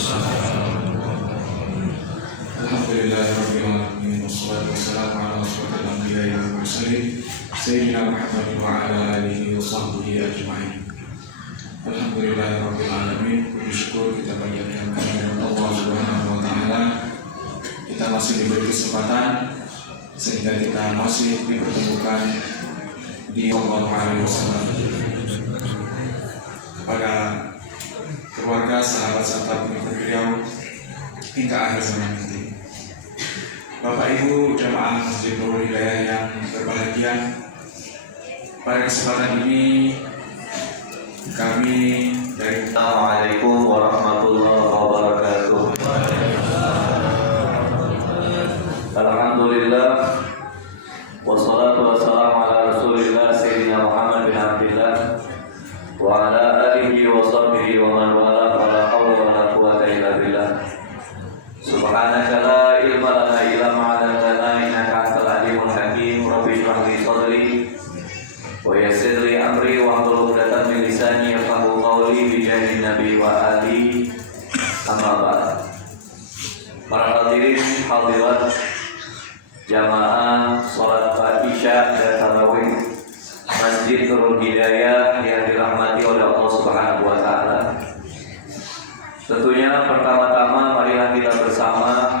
Alhamdulillahirrahmanirrahim. Wassalatu wassalamu ala asyrafil anbiya'i wal mursalin Sayyidina Muhammadin wa ala alihi wa sahbihi ajma'in. Alhamdulillahirrahmanirrahim. Puji syukur kita panjatkan kehadirat Allah Subhanahu wa ta'ala. Kita masih diberi kesempatan sehingga kita masih dipertemukan di Allah Alaihi kepada keluarga, sahabat-sahabat pengikut beliau hingga akhir zaman nanti. Bapak Ibu jamaah Masjid Nurul Hidayah yang berbahagia, pada kesempatan ini kami dari Assalamualaikum warahmatullahi wabarakatuh. Alhamdulillah, wassalatu wassalamu ala Rasulillah Sayyidina Muhammad bin Abdillah wa ala alihi wa sahbihi wa man wala wa la hawla wa la quwwata illa billah. Subhanaka la ilma lana illa ma 'allamtana innaka antal alimul hakim. Rabbi shrah li sadri wa yassir li amri wa hlul 'uqdatam min lisani yafqahu qawli bi jahi nabi wa ali. Amma ba'd. Para hadirin hadirat jamaah salat Isya dan tarawih Masjid Nurul Hidayah yang dirahmati oleh Allah Subhanahu wa taala. Tentunya pertama-tama marilah kita bersama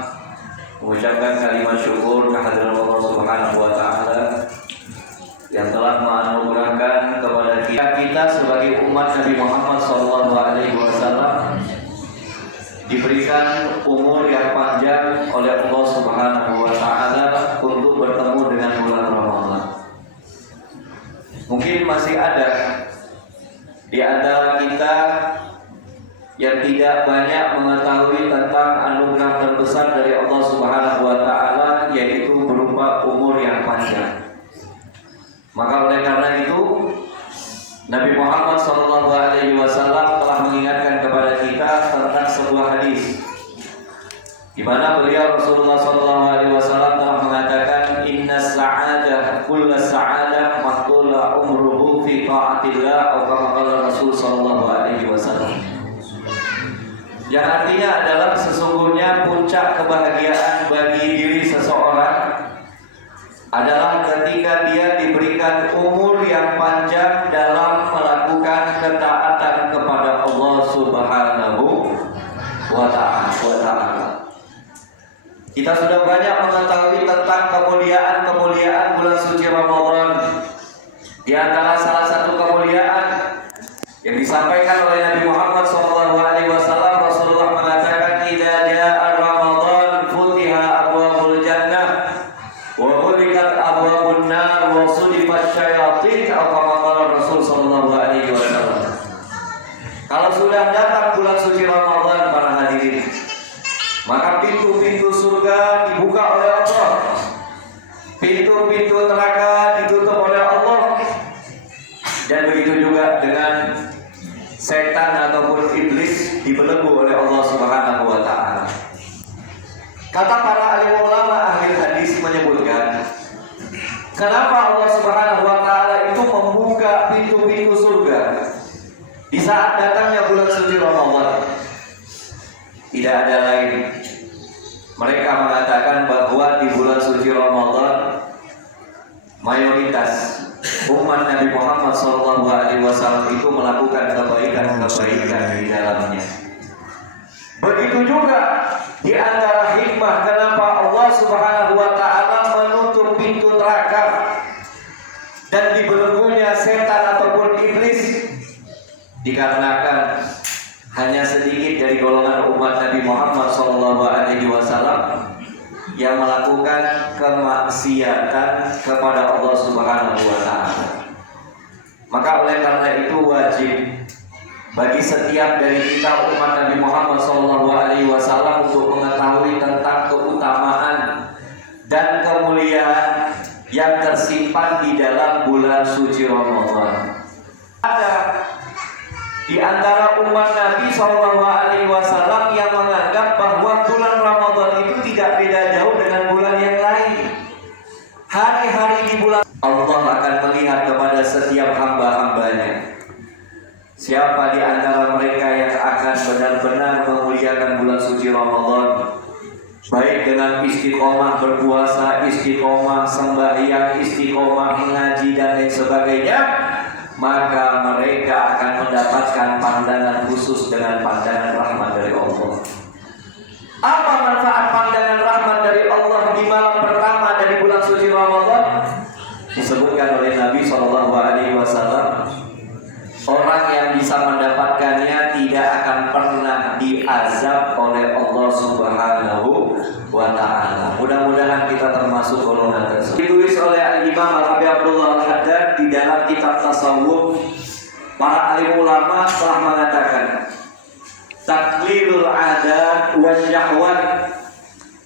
mengucapkan kalimat syukur kehadirat Allah Subhanahu wa taala yang telah menganugerahkan kepada kita sebagai umat Nabi Muhammad SAW diberikan umur yang panjang oleh Allah Subhanahu wa taala untuk bertemu dengan bulan Ramadan. Mungkin masih ada di antara kita yang tidak banyak mengetahui tentang anugerah terbesar dari Allah Subhanahu wa taala, yaitu berupa umur yang panjang. Maka oleh karena itu Nabi Muhammad SAW telah mengingatkan kepada kita tentang sebuah hadis di mana beliau Rasulullah SAW telah mengatakan inna sa'adah kulla sa'adah maktula umruhu fi ta'atillah atau kama qala Rasul SAW, yang artinya adalah sesungguhnya puncak kebahagiaan bagi diri seseorang adalah ketika dia diberikan umur yang panjang dalam melakukan ketaatan kepada Allah Subhanahu wa ta'ala. Kita sudah banyak mengetahui tentang kemuliaan bulan suci Ramadan. Di antara salah satu kemuliaan yang disampaikan oleh Nabi Muhammad SAW, Rasulullah mengatakan idza jaa Ramadan futiha abwabul jannah wa ghuliqat abwabun nar wa sudifat syayatin atau kama qala Rasul sallallahu alaihi wasallam. Kalau sudah datang bulan suci Ramadan para hadirin, maka pintu-pintu surga dibuka oleh Allah, pintu-pintu neraka ditutup oleh Allah, dan begitu juga dengan setan ataupun iblis dibelenggu oleh Allah Subhanahu wa taala. Kata para alim ulama ahli hadis menyebutkan, kenapa Allah Subhanahu wa taala itu membuka pintu-pintu surga di saat datangnya bulan suci Ramadan? Tidak ada lain, mereka mengatakan bahwa di bulan suci Ramadan mayoritas umat Nabi Muhammad SAW itu melakukan kebaikan-kebaikan di dalamnya. Begitu juga di antara hikmah kenapa Allah Subhanahu wa taala menutup pintu neraka dan dibelenggunya setan ataupun iblis, dikarenakan hanya sedikit dari golongan umat Nabi Muhammad SAW yang melakukan kemaksiatan kepada Allah Subhanahu wa taala. Maka oleh karena itu wajib bagi setiap dari kita umat Nabi Muhammad SAW untuk mengetahui tentang keutamaan dan kemuliaan yang tersimpan di dalam bulan suci Ramadan. Ada di antara umat Nabi SAW yang menganggap bahwa bulan Ramadan itu tidak beda jauh dengan bulan yang lain. Hari-hari di bulan Allah akan melihat kepada setiap hamba-hambanya. Siapa di antara mereka yang akan benar-benar memuliakan Ramadan, baik dengan istiqomah berpuasa, istiqomah sembahyang, istiqomah mengaji dan lain sebagainya, maka mereka akan mendapatkan pandangan khusus dengan pandangan rahmat dari Allah. Apa manfaat pandangan rahmat dari Allah di malam pertama dari bulan suci Ramadan? Disebutkan oleh Nabi SAW, orang yang bisa mendapatkannya tidak akan pernah diazab oleh Allah Subhanahu wa Ta'ala. Mudah-mudahan kita termasuk golongan tersebut. Ditulis oleh Al-Imam Al-Rabi Abdullah Al-Haddad di dalam kitab Tasawuf. Para alim ulama telah mengatakan, taklilul adat wa syahwat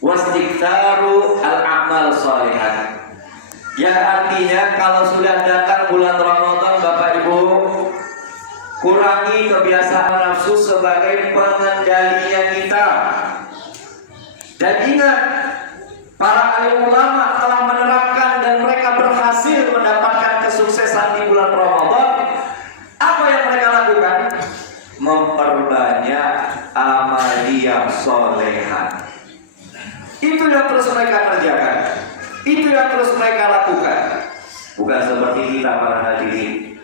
wastiktharu al-amal shalihat. Yang artinya kalau sudah datang bulan Ramadan, Bapak Ibu, kurangi kebiasaan nafsu sebagai pengendalinya kita. Dan ingat, para alim ulama telah menerapkan dan mereka berhasil mendapatkan kesuksesan di bulan Ramadan. Apa yang mereka lakukan? Memperbanyak amaliyah solehah. Itu yang terus mereka kerjakan. Itu yang terus mereka lakukan. Bukan seperti kita para hadirin.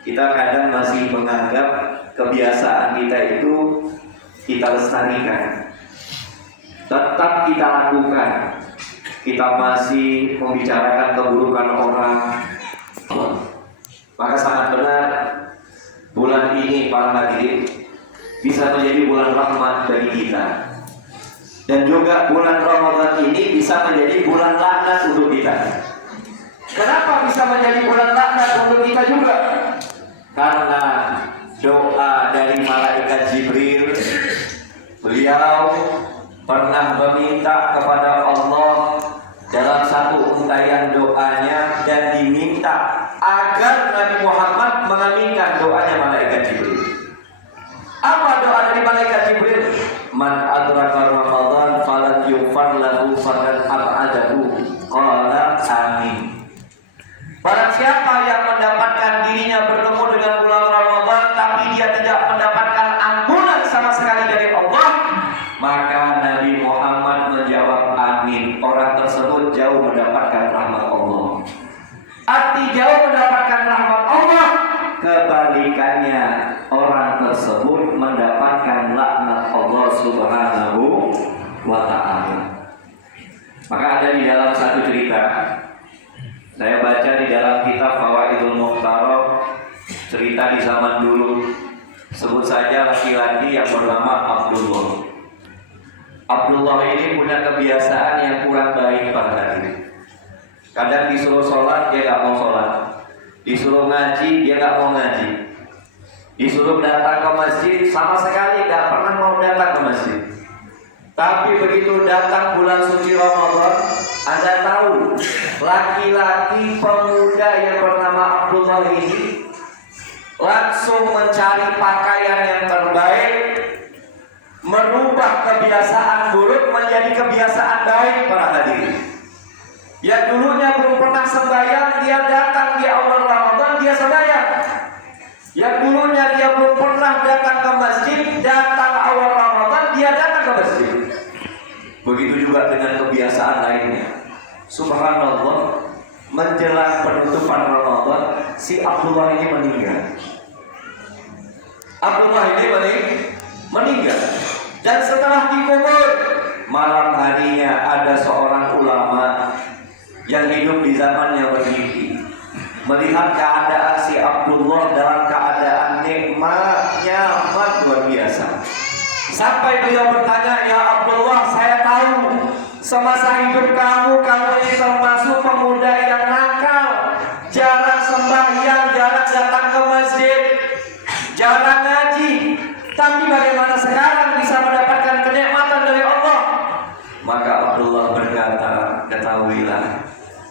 Kita kadang masih menganggap kebiasaan kita itu kita lestarikan, tetap kita lakukan. Kita masih membicarakan keburukan orang. Maka sangat benar, bulan ini para hadirin bisa menjadi bulan rahmat bagi kita. Dan juga bulan Ramadan ini bisa menjadi bulan laknat untuk kita. Kenapa bisa menjadi bulan laknat untuk kita juga? Karena doa dari malaikat Jibril, beliau pernah meminta kepada Allah dalam satu untayan doanya dan diminta agar Nabi Muhammad mengaminkan doanya malaikat Jibril. Apa doa dari malaikat Jibril? Man adraka Ramadan falan yufar lahu faqad ab'adahu. Qala amin. Barang siapa yang mendapatkan dirinya bertemu dengan bulan Ramadan tapi dia tidak mendapatkan ampunan sama sekali dari Allah, maka Nabi Muhammad menjawab amin. Orang tersebut jauh mendapatkan rahmat Allah. Arti jauh mendapatkan rahmat Allah, kebalikannya, orang tersebut mendapatkan laknat Allah Subhanahu wa Ta'ala. Maka ada di dalam satu cerita, saya baca di dalam kitab Fawaidul Mukhtarah, cerita di zaman dulu. Sebut saja laki-laki yang bernama Abdullah. Abdullah ini punya kebiasaan yang kurang baik pada hati. Kadang disuruh sholat dia gak mau sholat, disuruh ngaji dia gak mau ngaji, disuruh datang ke masjid sama sekali gak pernah mau datang ke masjid. Tapi begitu datang bulan suci Ramadan, Anda tahu laki-laki pemuda yang bernama Abdullah ini langsung mencari pakaian yang terbaik, merubah kebiasaan buruk menjadi kebiasaan baik para hadirin. Yang dulunya belum pernah sembahyang, dia datang di awal Ramadan, dia sembahyang. Yang dulunya dia belum pernah datang ke masjid, datang awal Ramadan, dia datang ke masjid. Begitu juga dengan kebiasaan lainnya. Subhanallah, menjelang penutupan Ramadan, si Abdullah ini meninggal. Abdullah ini meninggal. Dan setelah dikubur, malam harinya ada seorang ulama yang hidup di zaman yang begini, melihat keadaan si Abdullah dalam keadaan nikmat, nyaman luar biasa. Sampai beliau bertanya, ya Abdullah, saya tahu semasa hidup kamu ini termasuk pemuda yang nakal, jarang sembahyang, jarang datang ke masjid, jarang ngaji. Tapi bagaimana sekarang bisa mendapatkan kenikmatan dari Allah? Maka Abdullah berkata, ketahuilah,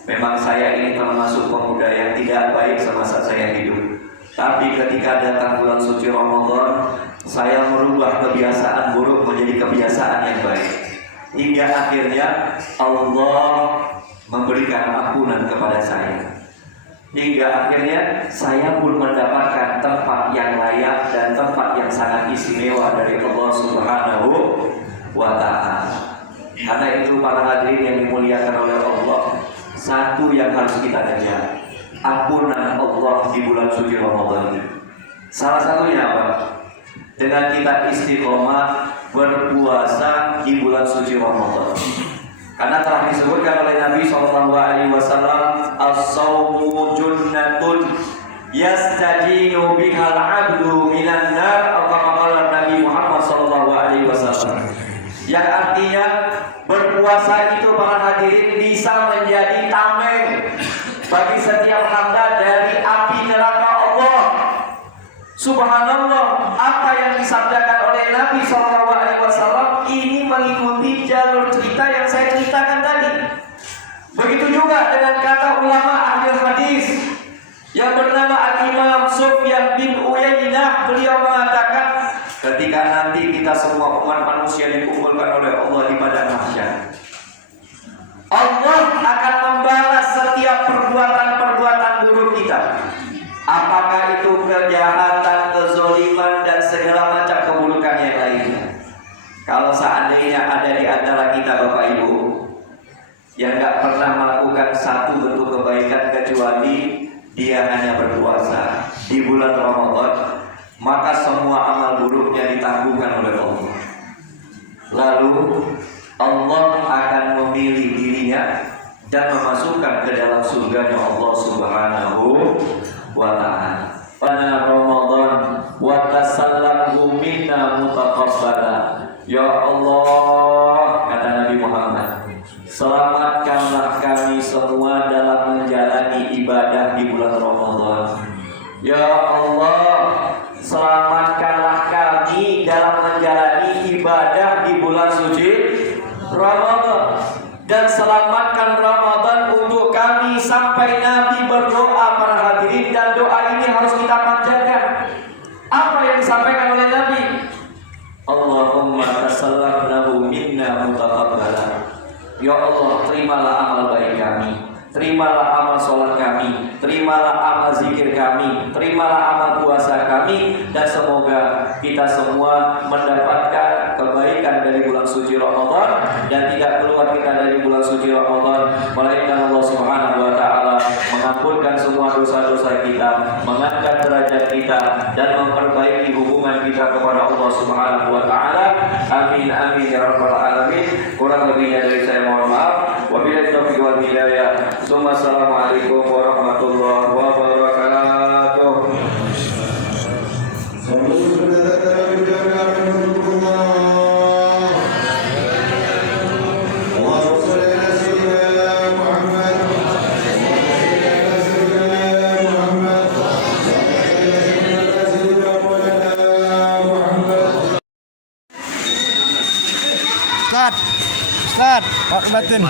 memang saya ini termasuk pemuda yang tidak baik semasa saya hidup. Tapi ketika datang bulan suci Ramadan, saya merubah kebiasaan buruk menjadi kebiasaan yang baik. Hingga akhirnya Allah memberikan ampunan kepada saya. Hingga akhirnya saya pun mendapatkan tempat yang layak dan tempat yang sangat istimewa dari Allah Subhanahu wa ta'ala. Karena itu para hadirin yang dimuliakan oleh Allah, satu yang harus kita kejar, ampunan Allah di bulan suci Ramadan ini. Salah satunya apa? Dengan kita istiqomah berpuasa di bulan suci Ramadan. Karena telah disebutkan oleh Nabi SAW, as-sawmu junnatun yastajinu bihal abdu minan nar, atau kama Nabi Muhammad SAW. Yang artinya berpuasa itu para hadirin bisa menjadi tameng bagi setiap hamba dari api neraka Allah. Subhanallah, apa yang disabdakan oleh Nabi SAW ini mengikuti jalur cerita yang saya ceritakan tadi. Begitu juga dengan kata ulama ahli hadis yang bernama Al-Imam Sufyan bin Uyainah. Beliau mengatakan, ketika nanti kita semua umat manusia dikumpulkan oleh Allah di padang mahsyar, Allah akan membalas setiap perbuatan-perbuatan buruk kita. Apakah itu kejahatan, kezaliman, dan segala macam keburukan yang lainnya. Kalau seandainya ada di antara kita Bapak Ibu yang gak pernah melakukan satu bentuk kebaikan kecuali dia hanya berpuasa di bulan Ramadan, maka semua amal buruknya ditangguhkan oleh Allah. Lalu Allah akan memilih dirinya dan memasukkan ke dalam surganya Allah Subhanahu wa ta'ala. Pada Ramadan wa tasallahu minna mutaqabbala. Ya Allah, kata Nabi Muhammad, selamatkanlah kami semua dalam menjalani ibadah di bulan Ramadan. Ya Allah, selamatkanlah kami dalam menjalani ibadah di bulan suci Ramadan. Dan selamatkan Ramadan untuk kami sampai Nabi berdoa para hadirin, dan doa ini harus kita panjatkan. Apa yang disampaikan oleh Nabi? Allahumma tasallamnahu minna mutaqabbala. Ya Allah, terimalah amal baik kami, terimalah amal sholat kami, terimalah amal zikir kami, terimalah amal puasa kami, dan semoga kita semua mendapatkan kebaikan dari bulan suci Ramadan, dan tidak keluar kita dari bulan suci Ramadan melainkan Allah Subhanahu wa ta'ala mengampunkan semua dosa-dosa kita, mengangkat derajat kita, dan memperbaiki hubungan kita kepada Allah Subhanahu wa ta'ala. Amin amin ya rabbal alamin. Kurang lebihnya dari saya mohon maaf. Wabillahi taufiq wal hidayah. Assalamualaikum warahmatullahi wabarakatuh. Ustaz, Pak Batin.